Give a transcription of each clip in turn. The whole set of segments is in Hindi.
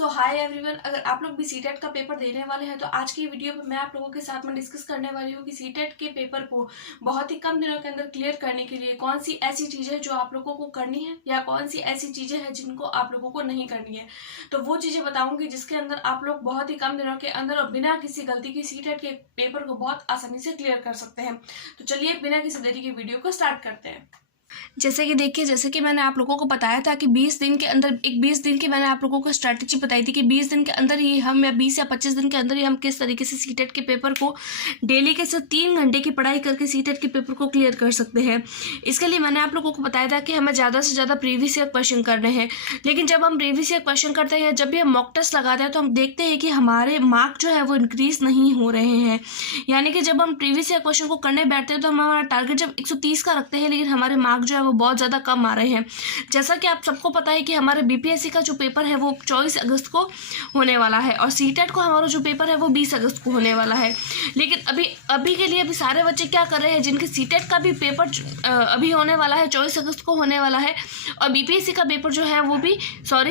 सो हाय एवरीवन, अगर आप लोग भी सीटेट का पेपर देने वाले हैं तो आज की वीडियो में मैं आप लोगों के साथ में डिस्कस करने वाली हूँ कि सीटेट के पेपर को बहुत ही कम दिनों के अंदर क्लियर करने के लिए कौन सी ऐसी चीज़ें हैं जो आप लोगों को करनी है या कौन सी ऐसी चीज़ें हैं जिनको आप लोगों को नहीं करनी है। तो वो चीज़ें बताऊंगी जिसके अंदर आप लोग बहुत ही कम दिनों के अंदर और बिना किसी गलती की सीटेट के पेपर को बहुत आसानी से क्लियर कर सकते हैं। तो चलिए बिना किसी देरी की वीडियो को स्टार्ट करते हैं। जैसे कि देखिए, जैसे कि मैंने आप लोगों को बताया था कि 20 दिन के अंदर 20 दिन की मैंने आप लोगों को स्ट्रैटेजी बताई थी कि 20 दिन के अंदर ही हम या 20 या 25 दिन के अंदर ही हम किस तरीके से सीटेट के पेपर को डेली के सिर्फ 3 घंटे की पढ़ाई करके सीटेट के पेपर को क्लियर कर सकते हैं। इसके लिए मैंने आप लोगों को बताया था कि हमें ज़्यादा से ज़्यादा प्रीवियस ईयर क्वेश्चन करने हैं। लेकिन जब हम प्रीवियस ईयर क्वेश्चन करते हैं या जब भी हम मॉक टेस्ट लगाते हैं तो हम देखते हैं कि हमारे मार्क जो है वो इंक्रीज नहीं हो रहे हैं। यानी कि जब हम प्रीवियस ईयर क्वेश्चन को करने बैठते हैं तो हम हमारा टारगेट जब 130 का रखते हैं लेकिन हमारे मार्क जो है वो बहुत ज़्यादा कम आ रहे हैं। जैसा कि आप सबको पता है कि हमारे बीपीएससी का जो पेपर है वो 24 अगस्त को होने वाला है और सीटेट को हमारा जो पेपर है वो 20 अगस्त को होने वाला है। लेकिन अभी के लिए सारे बच्चे क्या कर रहे हैं जिनके सीटेट का भी पेपर अभी होने वाला है, 24 अगस्त को होने वाला है और बीपीएससी का पेपर जो है वो भी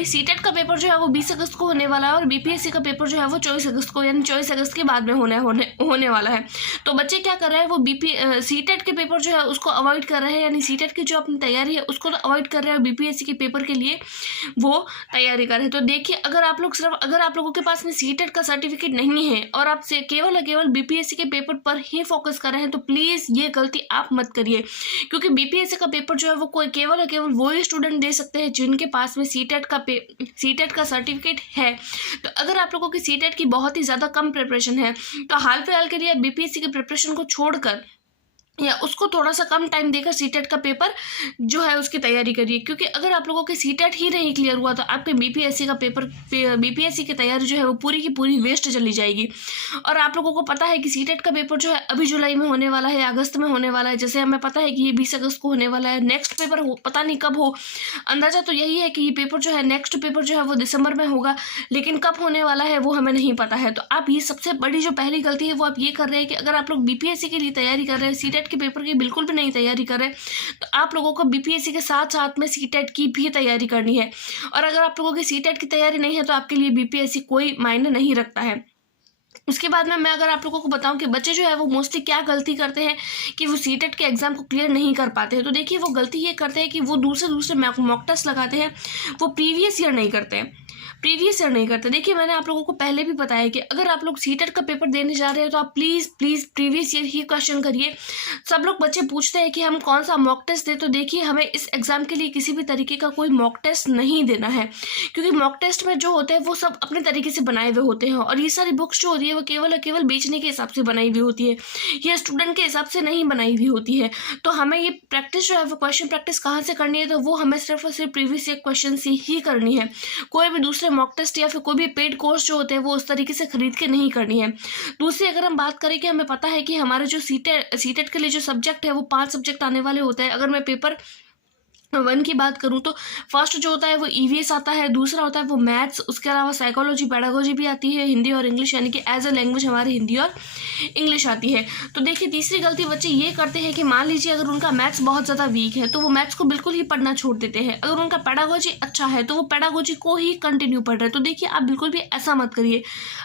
सीटेट का पेपर जो है वो 20 अगस्त को होने वाला है और बीपीएससी का पेपर जो है वो 24 अगस्त को यानी 24 अगस्त के बाद में होने वाला है। तो बच्चे क्या कर रहे हैं, वो सीटेट के पेपर जो है उसको अवॉइड कर रहे हैं, यानी सीटेट की जो अपनी तैयारी है उसको तो अवॉइड कर रहे हैं और बीपीएससी के पेपर के लिए वो तैयारी कर रहे हैं। तो देखिए, अगर आप लोगों के पास में सीटेट का सर्टिफिकेट नहीं है और आप से केवल बीपीएससी के पेपर पर ही फोकस कर रहे हैं तो प्लीज़ ये गलती आप मत करिए, क्योंकि बीपीएससी का पेपर जो है वो कोई केवल वो ही स्टूडेंट दे सकते हैं जिनके पास में सीटेट का सर्टिफिकेट है। तो अगर आप लोगों की सीटेट की बहुत ही ज़्यादा कम प्रिपरेशन है तो हाल फिलहाल के लिए बीपीएससी की प्रिपरेशन को छोड़कर या उसको थोड़ा सा कम टाइम देकर सीटेट का पेपर जो है उसकी तैयारी करिए, क्योंकि अगर आप लोगों के सीटेट ही नहीं क्लियर हुआ तो आपके बीपीएससी की तैयारी जो है वो पूरी की पूरी वेस्ट चली जाएगी। और आप लोगों को पता है कि सीटेट का पेपर जो है अभी जुलाई में होने वाला है, अगस्त में होने वाला है। जैसे हमें पता है कि ये 20 अगस्त को होने वाला है, नेक्स्ट पेपर पता नहीं कब हो। अंदाज़ा तो यही है कि ये पेपर जो है नेक्स्ट पेपर जो है वो दिसंबर में होगा, लेकिन कब होने वाला है वो हमें नहीं पता है। तो आप ये सबसे बड़ी जो पहली गलती है वो आप ये कर रहे हैं कि अगर आप लोग बीपीएससी के लिए तैयारी कर रहे हैं, सीटेट के पेपर की बिल्कुल भी नहीं तैयारी कर रहे, तो आप लोगों को बीपीएससी के साथ साथ में सीटेट की भी तैयारी करनी है। और अगर आप लोगों की सीटेट की तैयारी नहीं है तो आपके लिए बीपीएससी कोई मायने नहीं रखता है। उसके बाद में मैं अगर आप लोगों को बताऊं कि बच्चे जो है वो मोस्टली क्या गलती करते हैं कि वो सीटेट के एग्जाम को क्लियर नहीं कर पाते हैं। तो देखिए, वो गलती ये करते हैं कि वो दूसरे मॉक टेस्ट लगाते हैं, वो प्रीवियस ईयर नहीं करते। देखिए, मैंने आप लोगों को पहले भी बताया कि अगर आप लोग सीटेट का पेपर देने जा रहे हैं तो आप please previous year he question करिए। सब लोग बच्चे पूछते हैं कि हम कौन सा मॉक टेस्ट दें, तो देखिए, हमें इस एग्ज़ाम के लिए किसी भी तरीके का कोई मॉक टेस्ट नहीं देना है, क्योंकि मॉक टेस्ट में जो होते हैं वो सब अपने तरीके से बनाए हुए होते हैं और ये सारी बुक्स जो होती है वो केवल बेचने के हिसाब से बनाई हुई होती है, ये स्टूडेंट के हिसाब से नहीं बनाई हुई होती है। तो हमें ये प्रैक्टिस जो है वो क्वेश्चन प्रैक्टिस कहाँ से करनी है, तो वो हमें सिर्फ और सिर्फ प्रीवियस ईयर क्वेश्चन से ही करनी है। कोई भी दूसरे मॉक टेस्ट या फिर कोई भी पेड कोर्स जो होते हैं वो उस तरीके से खरीद के नहीं करनी है। दूसरी, अगर हम बात करें कि हमें पता है कि हमारे जो सीटेट के लिए जो सब्जेक्ट है वो 5 सब्जेक्ट आने वाले होते हैं। अगर मैं पेपर 1 की बात करूँ तो फर्स्ट जो होता है वो ईवीएस आता है, दूसरा होता है वो मैथ्स, उसके अलावा साइकोलॉजी, पेडागोजी भी आती है, हिंदी और इंग्लिश, यानी कि एज अ लैंग्वेज हमारी हिंदी और इंग्लिश आती है। तो देखिए, तीसरी गलती बच्चे ये करते हैं कि मान लीजिए अगर उनका मैथ्स बहुत ज़्यादा वीक है तो वो मैथ्स को बिल्कुल ही पढ़ना छोड़ देते हैं। अगर उनका पेडागोजी अच्छा है तो वो पेडागोजी को ही कंटिन्यू पढ़ रहे हैं। तो देखिए, आप बिल्कुल भी ऐसा मत करिए।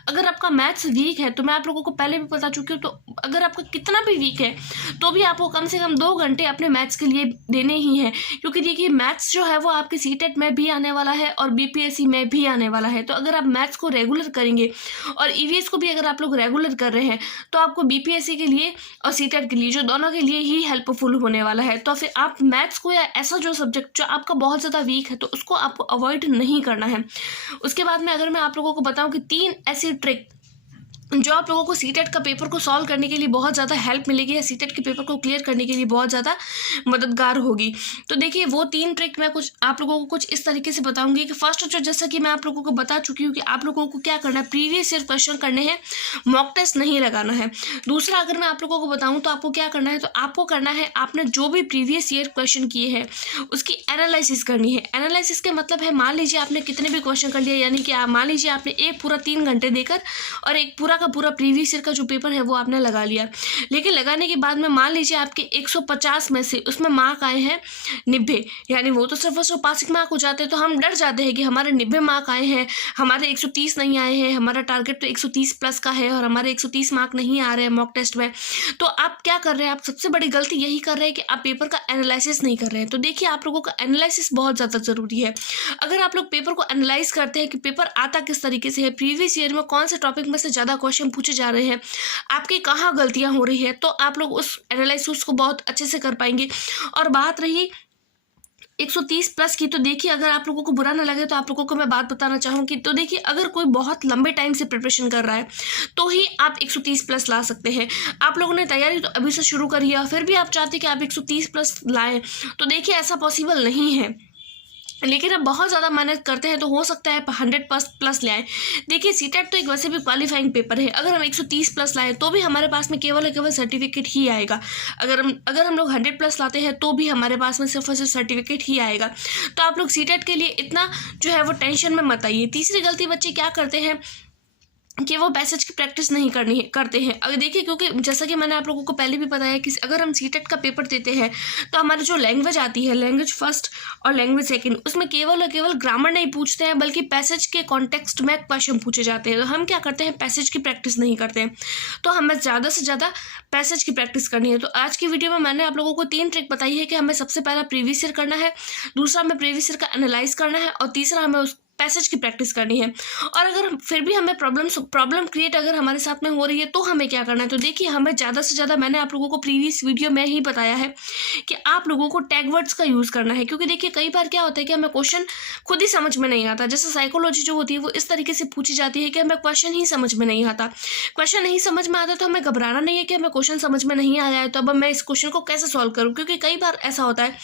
अगर आपका मैथ्स वीक है तो मैं आप लोगों को पहले भी बता चुकी हूँ, तो अगर आपका कितना भी वीक है तो भी आपको कम से कम 2 घंटे अपने मैथ्स के लिए देने ही हैं, क्योंकि देखिए, मैथ्स जो है वो आपके सीटेट में भी आने वाला है और बीपीएससी में भी आने वाला है। तो अगर आप मैथ्स को रेगुलर करेंगे और ईवीएस को भी अगर आप लोग रेगुलर कर रहे हैं तो आपको बीपीएससी के लिए और सीटेट के लिए जो दोनों के लिए ही हेल्पफुल होने वाला है। तो फिर आप मैथ्स को या ऐसा जो सब्जेक्ट जो आपका बहुत ज़्यादा वीक है तो उसको आपको अवॉइड नहीं करना है। उसके बाद में अगर मैं आप लोगों को बताऊँ कि 3 ऐसी ट्रिक जो आप लोगों को सीटेट का पेपर को सॉल्व करने के लिए बहुत ज़्यादा हेल्प मिलेगी या सीटेट के पेपर को क्लियर करने के लिए बहुत ज़्यादा मददगार होगी। तो देखिए, वो 3 ट्रिक मैं आप लोगों को कुछ इस तरीके से बताऊंगी कि फर्स्ट जो, जैसा कि मैं आप लोगों को बता चुकी हूँ कि आप लोगों को क्या करना है, प्रीवियस ईयर क्वेश्चन करने हैं, मॉक टेस्ट नहीं लगाना है। दूसरा, अगर मैं आप लोगों को बताऊँ तो आपको क्या करना है, तो आपको करना है आपने जो भी प्रीवियस ईयर क्वेश्चन किए हैं उसकी एनालिसिस करनी है। एनालिसिस के मतलब है, मान लीजिए आपने कितने भी क्वेश्चन कर लिया, यानी कि मान लीजिए आपने एक पूरा 3 घंटे देकर और एक पूरा का पूरा प्रीवियस ईयर का जो पेपर है वो आपने लगा लिया, लेकिन लगाने के बाद में मान लीजिए आपके 150 में से उसमें मार्क आए हैं 90, यानी वो तो सिर्फ उसको पासिंग मार्क हो जाते हैं। तो हम डर जाते हैं कि हमारे 90 मार्क आए हैं, हमारे 130 नहीं आए हैं, हमारा टारगेट तो 130 प्लस का है और हमारे 130 मार्क नहीं आ रहे हैं मॉक टेस्ट में। तो आप क्या कर रहे हैं, आप सबसे बड़ी गलती यही कर रहे हैं कि आप पेपर का एनालिसिस नहीं कर रहे हैं। तो देखिए, आप लोगों का एनालिसिस बहुत ज़्यादा ज़रूरी है। अगर आप लोग पेपर को एनालाइज करते हैं कि पेपर आता किस तरीके से है, प्रीवियस ईयर में कौन से टॉपिक में से ज़्यादा क्वेश्चन पूछे जा रहे हैं, आपकी कहाँ गलतियाँ हो रही है, तो आप लोग उस एनालिसिस को बहुत अच्छे से कर पाएंगे। और बात रही 130 प्लस की, तो देखिए, अगर आप लोगों को बुरा ना लगे तो आप लोगों को मैं बात बताना चाहूँगी। तो देखिए, अगर कोई बहुत लंबे टाइम से प्रिपरेशन कर रहा है तो ही आप 130 प्लस ला सकते हैं। आप लोगों ने तैयारी तो अभी से शुरू करी है, फिर भी आप चाहते हैं कि आप 130 प्लस लाएं, तो देखिए ऐसा पॉसिबल नहीं है। लेकिन अब बहुत ज़्यादा मेहनत करते हैं तो हो सकता है 100 प्लस ले आए। देखिए, सीटेट तो एक वैसे भी क्वालिफाइंग पेपर है। अगर हम 130 प्लस लाएं तो भी हमारे पास में केवल और केवल सर्टिफिकेट ही आएगा। अगर हम लोग 100 प्लस लाते हैं तो भी हमारे पास में सिर्फ और सिर्फ सर्टिफिकेट ही आएगा। तो आप लोग सीटेट के लिए इतना जो है वो टेंशन में मत आइए। तीसरी गलती बच्चे क्या करते हैं कि वो पैसेज की प्रैक्टिस नहीं करते हैं। अगर देखिए, क्योंकि जैसा कि मैंने आप लोगों को पहले भी बताया कि अगर हम सीटेट का पेपर देते हैं तो हमारी जो लैंग्वेज आती है, लैंग्वेज फर्स्ट और लैंग्वेज सेकंड, उसमें केवल और केवल ग्रामर नहीं पूछते हैं बल्कि पैसेज के कॉन्टेक्स्ट में क्वेश्चन पूछे जाते हैं। तो हम क्या करते हैं, पैसेज की प्रैक्टिस नहीं करते हैं। तो हमें ज़्यादा से ज़्यादा पैसेज की प्रैक्टिस करनी है। तो आज की वीडियो में मैंने आप लोगों को 3 ट्रिक बताई है कि हमें सबसे पहला प्रीवियस ईयर करना है, दूसरा हमें प्रीवियस ईयर का एनालाइज करना है और तीसरा हमें उस पैसेज की प्रैक्टिस करनी है। और अगर फिर भी हमें प्रॉब्लम क्रिएट अगर हमारे साथ में हो रही है तो हमें क्या करना है। तो देखिए, हमें ज़्यादा से ज़्यादा, मैंने आप लोगों को प्रीवियस वीडियो में ही बताया है कि आप लोगों को टैग वर्ड्स का यूज़ करना है। क्योंकि देखिए, कई बार क्या होता है कि हमें क्वेश्चन खुद ही समझ में नहीं आता। जैसे साइकोलॉजी जो होती है वो इस तरीके से पूछी जाती है कि हमें क्वेश्चन ही समझ में नहीं आता। क्वेश्चन नहीं समझ में आता तो हमें घबराना नहीं है कि हमें क्वेश्चन समझ में नहीं आया है तो अब मैं इस क्वेश्चन को कैसे सॉल्व करूँ। क्योंकि कई बार ऐसा होता है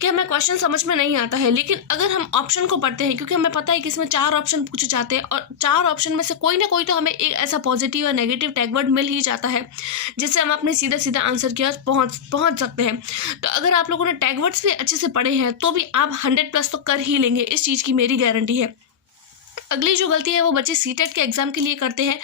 कि हमें क्वेश्चन समझ में नहीं आता है, लेकिन अगर हम ऑप्शन को पढ़ते हैं, क्योंकि हमें पता है कि इसमें 4 ऑप्शन पूछे जाते हैं और 4 ऑप्शन में से कोई ना कोई तो हमें एक ऐसा पॉजिटिव और नेगेटिव टैग वर्ड मिल ही जाता है जिससे हम अपने सीधा आंसर की ओर पहुंच सकते हैं। तो अगर आप लोगों ने टैग वर्ड्स भी अच्छे से पढ़े हैं तो भी आप 100 प्लस तो कर ही लेंगे, इस चीज़ की मेरी गारंटी है। अगली जो गलती है वो बच्चे सीटेट के एग्जाम के लिए करते हैं,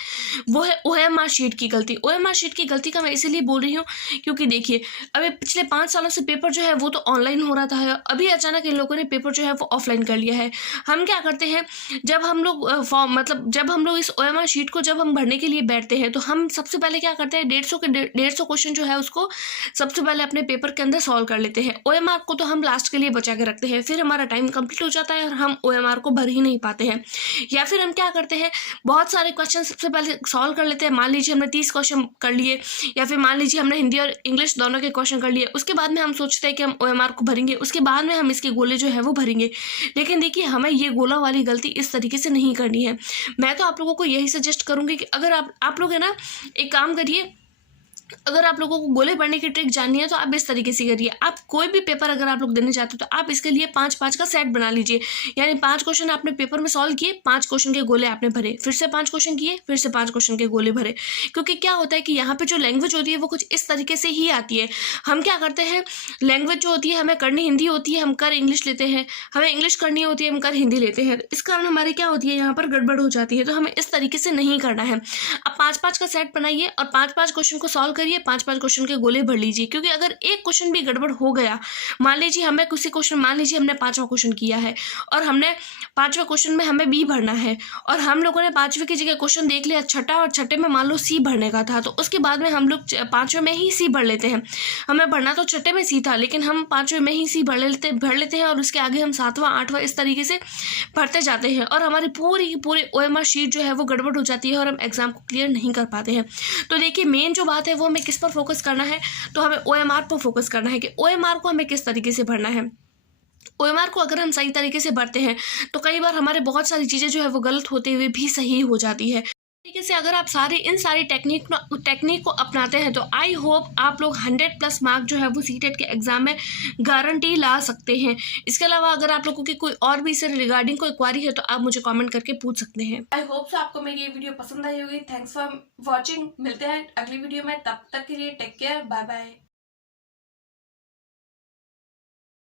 वो है ओएमआर शीट की गलती। ओएमआर शीट की गलती का मैं इसीलिए बोल रही हूँ क्योंकि देखिए, अभी पिछले 5 सालों से पेपर जो है वो तो ऑनलाइन हो रहा था, अभी अचानक इन लोगों ने पेपर जो है वो ऑफलाइन कर लिया है। हम क्या करते हैं, जब हम लोग जब हम लोग इस ओएमआर शीट को जब हम भरने के लिए बैठते हैं तो हम सबसे पहले क्या करते हैं, 150 क्वेश्चन जो है उसको सबसे पहले अपने पेपर के अंदर सॉल्व कर लेते हैं। ओएमआर को तो हम लास्ट के लिए बचा के रखते हैं, फिर हमारा टाइम कंप्लीट हो जाता है और हम ओएमआर को भर ही नहीं पाते हैं। या फिर हम क्या करते हैं, बहुत सारे क्वेश्चन सबसे पहले सॉल्व कर लेते हैं। मान लीजिए हमने 30 क्वेश्चन कर लिए, या फिर मान लीजिए हमने हिंदी और इंग्लिश दोनों के क्वेश्चन कर लिए। उसके बाद में हम सोचते हैं कि हम ओएमआर को भरेंगे, उसके बाद में हम इसके गोले जो है वो भरेंगे। लेकिन देखिए, हमें ये गोला वाली गलती इस तरीके से नहीं करनी है। मैं तो आप लोगों को यही सजेस्ट करूँगी कि अगर आप लोग है ना, एक काम करिए, अगर आप लोगों को गोले पढ़ने की ट्रिक जाननी है तो आप इस तरीके से करिए। आप कोई भी पेपर अगर आप लोग देने चाहते हो तो आप इसके लिए 5-5 का सेट बना लीजिए। यानी 5 क्वेश्चन आपने पेपर में सॉल्व किए, 5 क्वेश्चन के गोले आपने भरे, फिर से 5 क्वेश्चन किए, फिर से 5 क्वेश्चन के गोले भरे। क्योंकि क्या होता है कि यहाँ पे जो लैंग्वेज होती है वो कुछ इस तरीके से ही आती है। हम क्या करते हैं, लैंग्वेज जो होती है हमें करनी हिंदी होती है, हम कर इंग्लिश लेते हैं, हमें इंग्लिश करनी होती है, हम कर हिंदी लेते हैं। इस कारण हमारी क्या होती है, यहाँ पर गड़बड़ हो जाती है। तो हमें इस तरीके से नहीं करना है। अब 5-5 का सेट बनाइए और 5-5 क्वेश्चन को सॉल्व करिए, 5-5 क्वेश्चन के गोले भर लीजिए। क्योंकि अगर एक क्वेश्चन भी गड़बड़ हो गया, मान लीजिए हमने 5वां क्वेश्चन किया है और हमने 5वें क्वेश्चन में हमें बी भरना है और हम लोगों ने 5वें की जगह क्वेश्चन देख लिया छठा और छठे में मान लो सी भरने का था, तो उसके बाद में हम लोग 5वें में ही सी भर लेते हैं। हमें भरना तो छठे में सी था, लेकिन हम 5वें में ही सी भर लेते हैं और उसके आगे हम 7वां 8वां इस तरीके से भरते जाते हैं और हमारी पूरी ओएमआर शीट जो है वो गड़बड़ हो जाती है और हम एग्जाम को क्लियर नहीं कर पाते हैं। तो देखिए, मेन जो बात है वो हमें किस पर फोकस करना है, तो हमें ओएमआर पर फोकस करना है कि ओएमआर को हमें किस तरीके से भरना है। ओएमआर को अगर हम सही तरीके से भरते हैं तो कई बार हमारे बहुत सारी चीज़ें जो है वो गलत होते हुए भी सही हो जाती है। तरीके से अगर आप इन सारी टेक्निक को अपनाते हैं तो आई होप आप लोग 100+ मार्क जो है वो सीटेट के एग्जाम में गारंटी ला सकते हैं। इसके अलावा अगर आप लोगों की कोई और भी इससे रिगार्डिंग कोई क्वारी है तो आप मुझे कमेंट करके पूछ सकते हैं। आई होप सो आपको मेरी ये वीडियो पसंद आई होगी। Thanks for watching. मिलते हैं अगली वीडियो में, तब तक के लिए टेक केयर, बाय बाय।